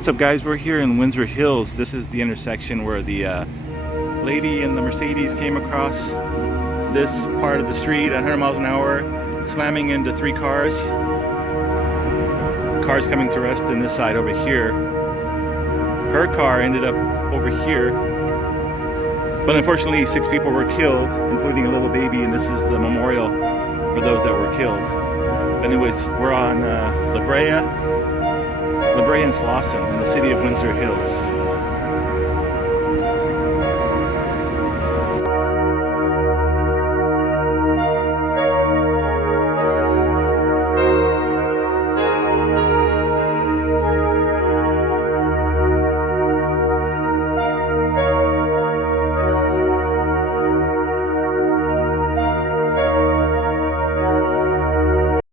What's up, guys? We're here in Windsor Hills. This is the intersection where the lady in the Mercedes came across this part of the street at 100 miles an hour, slamming into 3 cars. Cars coming to rest in this side over here. Her car ended up over here, but unfortunately 6 people were killed, including a little baby, and this is the memorial for those that were killed. Anyways, we're on La Brea and Slauson in the city of Windsor Hills.